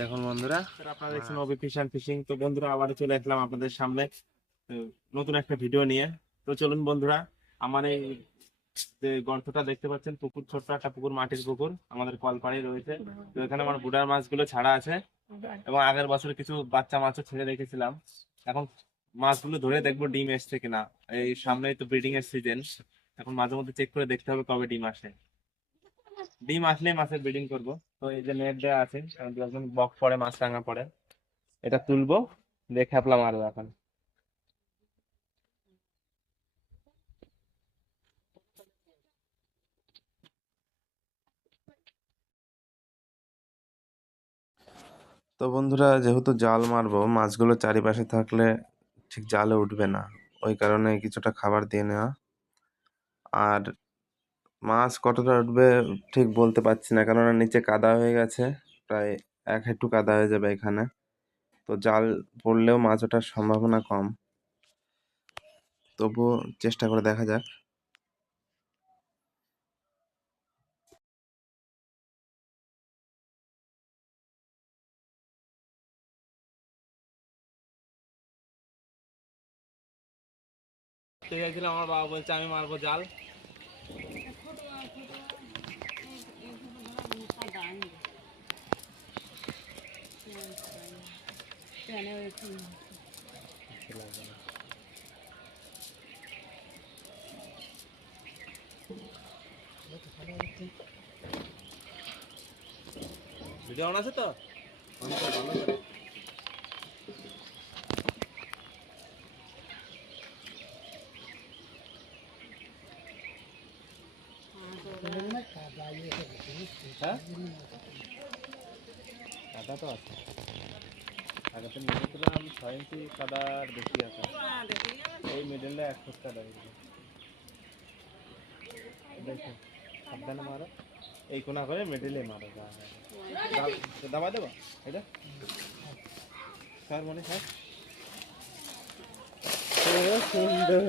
দেখুন বন্ধুরা, আপনারা দেখছেন অবি ফিশ অ্যান্ড ফিশিং। তো বন্ধুরা, আবারও চলে আসলাম আপনাদের সামনে নতুন একটা ভিডিও নিয়ে। তো চলুন বন্ধুরা, আমার এই যে গর্তটা দেখতে পাচ্ছেন, পুকুর, ছোট্ট একটা পুকুর, মাটির পুকুর আমাদের কলপাড়ে রয়েছে। তো এখানে আমার বুডার মাছগুলো ছাড়া আছে এবং আগের বছর কিছু বাচ্চা মাছও ছেড়ে রেখেছিলাম। এখন মাছগুলো ধরে দেখবো ডিম এসছে কিনা। এই সামনেই তো ব্রিডিং এর সিজন, এখন মাঝে মধ্যে চেক করে দেখতে হবে কবে ডিম আসে। ডিম আসলে মাছের ব্রিডিং করব। তো এই যে নেট দেওয়া আছে, কারণ যখন বক পড়ে, মাছ রাঙা পড়ে, এটা তুলবো, দিয়ে খেপলা মারবো এখন। তো বন্ধুরা, যেহেতু জাল মারবো, মাছগুলো চারিপাশে থাকলে ঠিক জালে উঠবে না, ওই কারণে কিছুটা খাবার দিয়ে নেওয়া। আর মাছ কতটা উঠবে ঠিক বলতে পারছি না, কেননা নিচে কাদা হয়ে গেছে, প্রায় 1 হাঁটু কাদা হয়ে যাবে এখানে। তো জাল পড়লেও মাছ ওঠার সম্ভাবনা কম, তবুও চেষ্টা করে দেখা যাক। আমার বাবা বলছে আমি মারবো জাল। ভিডিও অন আছে তো? হ্যাঁ, কাদা তো আছে। আগে তো নিয়েছিলাম 6 ইঞ্চি কাদা, আর বেশি আছে। এই মিডলে 1 ফুট কাদা। দেখো, সাবধানে মারো, এই কোনা করে মিডলে মারো। দাবা দেবো এটা স্যার, মানে স্যার সুন্দর।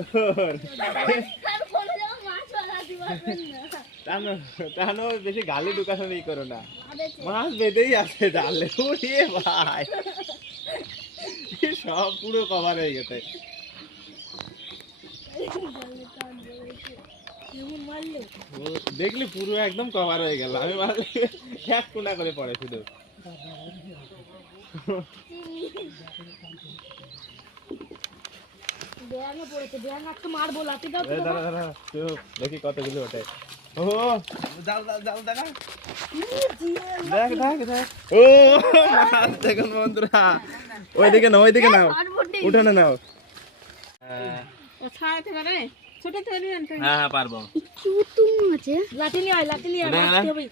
টানো টানো, বেশি গালি ঢুকানো নেই, করো না। মাছ বেঁধেই আছে জালে। উড়িয়ে ভাই, সব পুরো কভার হয়ে গেছে। দেখলি পুরো একদম কভার হয়ে গেল। আমি মারলে 1 কোনা করে পড়ে শুধু। দেখি কতগুলো ওঠে। ও জাল জাল জাল দেখা, দেখ দেখ দেখ। ও মাছ দেখুন বন্ধুরা, ওইদিকে নাও, ওইদিকে নাও, উঠানে নাও। হ্যাঁ হ্যাঁ, পারবো। লাঠি নিয়ে আয়, লাঠি নিয়ে আয়, মারতে হবে।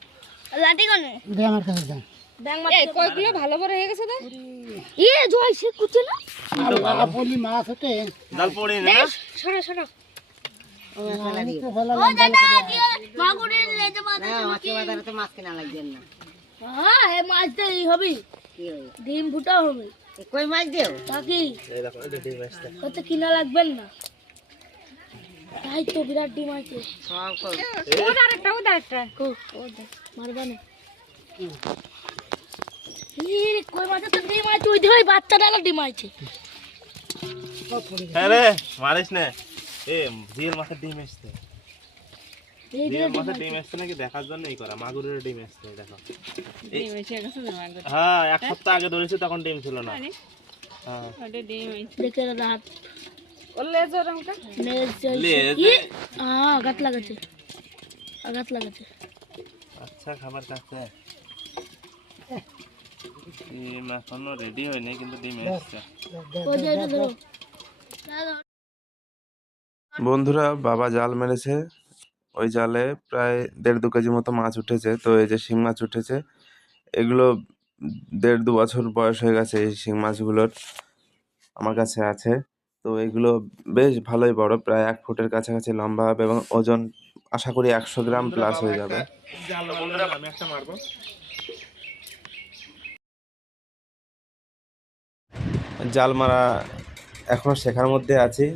লাঠি কোনে দে আমার কাছে দে। ব্যাং মারতে কয়গুলো ভালো করে হয়ে গেছে তো জয় সে কুচে না। আলা পলি মাছ হতে জাল পড়ে না। সরা সরা ও দাদা দিও মাগুরের লেজে মাথা মাছ বাজারে তো মাছ কেনা লাগবে না। হ্যাঁ এই মাছ দেই হবে, কি হবে? ডিম ফুটা হবে। কই মাছ দেও? তাকি এই দেখো, এই ডিম আসছে। কত কিনা লাগবেন না, তাই তো বিরাট ডিম আছে। সব কই ওটা আরেকটা মারবা না। কই মাছ তো ডিম আছে, ওই ধরে বাচ্চা ডালা ডিম আছে। আরে মারিস না, এ জিএল মাছের ডিম আসছে। এই জিএল মাছের ডিম আসছে নাকি দেখার জন্য এই করা। মাগুরের ডিম আসছে, দেখো। ডিম এসে গেছে মাগুর। হ্যাঁ, 1 সপ্তাহ আগে ধরেছি, তখন ডিম ছিল না। হ্যাঁ, ওটা ডিম এসে দেখে দাদা হাত ওর লেজ ওরকমটা লেজ। আঘাত লাগাচ্ছে, আঘাত লাগাচ্ছে। আচ্ছা, খাবার খাচ্ছে। ডিম এখনো রেডি হয়নি, কিন্তু ডিম এসছে। ওই যে এটা ধরো। বন্ধুরা, বাবা জাল মেরেছে, ওই জালে প্রায় 1.5-2 কেজি মতো মাছ উঠেছে। তো এই যে শিং মাছ উঠেছে, এগুলো 1.5-2 বছর বয়স হয়ে গেছে। এই শিং মাছগুলোর আমার কাছে আছে। তো এগুলো বেশ ভালোই বড়, প্রায় 1 ফুটের কাছাকাছি লম্বা হবে এবং ওজন আশা করি 100 গ্রাম প্লাস হয়ে যাবে। জাল মারলে আমি একটা মারবো। জাল মারা এখনো শেখার মধ্যে আছি,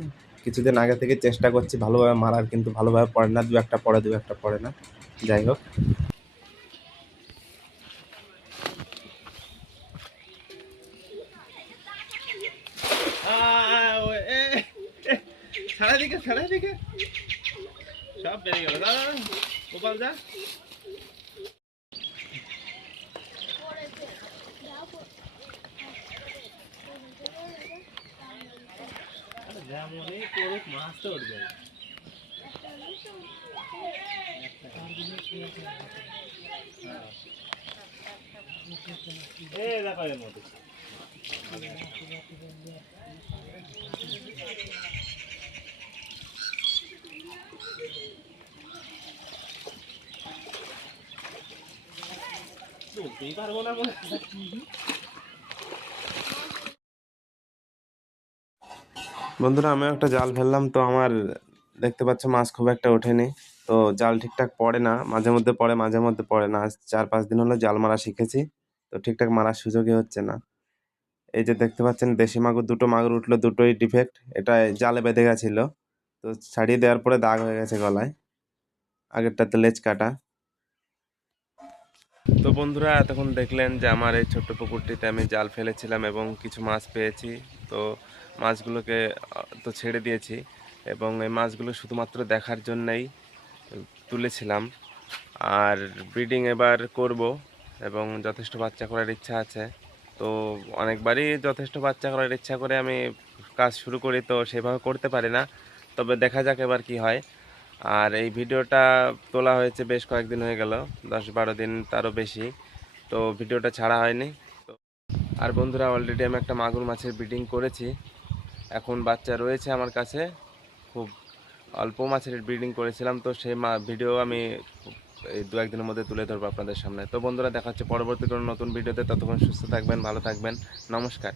কিছুদিন আগে থেকে চেষ্টা করছি ভালোভাবে মারার, কিন্তু ভালোভাবে পড়ে না, দু একটা পড়ে না। যাই হোক, এদিকে ছাড়া এদিকে সব বেরিয়ে গেল দাঁড়া গোপাল যা যেমনই করুক মাছ তো উঠবে এই দেখো এর মধ্যে তুলতেই পারবো না মনে হয়। বন্ধুরা আমিও একটা জাল ফেললাম, তো আমার দেখতে পাচ্ছ মাছ খুব একটা ওঠেনি। তো জাল ঠিকঠাক পড়ে না, মাঝে মধ্যে পড়ে মাঝে মধ্যে পড়ে না। আজ 4-5 দিন হলো জাল মারা শিখেছি, তো ঠিকঠাক মারার সুযোগই হচ্ছে না। এই যে দেখতে পাচ্ছেন দেশি মাগুর, দুটো মাগুর উঠলো, দুটোই ডিফেক্ট। এটা জালে বেঁধে গেছিল, তো ছাড়িয়ে দেওয়ার পরে দাগ হয়ে গেছে গলায়, আগেরটাতে লেজ কাটা। তো বন্ধুরা এতক্ষণ দেখলেন যে আমার এই ছোট্ট পুকুরটিতে আমি জাল ফেলেছিলাম এবং কিছু মাছ পেয়েছি। তো মাছগুলোকে তো ছেড়ে দিয়েছি এবং এই মাছগুলো শুধুমাত্র দেখার জন্যই তুলেছিলাম। আর ব্রিডিং এবার করব এবং যথেষ্ট বাচ্চা করার ইচ্ছা আছে। তো অনেকবারই যথেষ্ট বাচ্চা করার ইচ্ছা করে আমি কাজ শুরু করি, তো সেভাবে করতে পারি না। তবে দেখা যাক এবার কি হয়। আর এই ভিডিওটা তোলা হয়েছে বেশ কয়েকদিন হয়ে গেল, 10-12 দিন তারও বেশি, তো ভিডিওটা ছাড়া হয়নি। তো আর বন্ধুরা অলরেডি আমি একটা মাগুর মাছের ব্রিডিং করেছি, এখন বাচ্চা রয়েছে আমার কাছে। খুব অল্প মাছের ব্রিডিং করেছিলাম, তো সেই ভিডিও আমি এই 2-1 দিনের মধ্যে তুলে ধরবো আপনাদের সামনে। তো বন্ধুরা দেখা হচ্ছে পরবর্তী কোনো নতুন ভিডিওতে, ততক্ষণ সুস্থ থাকবেন, ভালো থাকবেন, নমস্কার।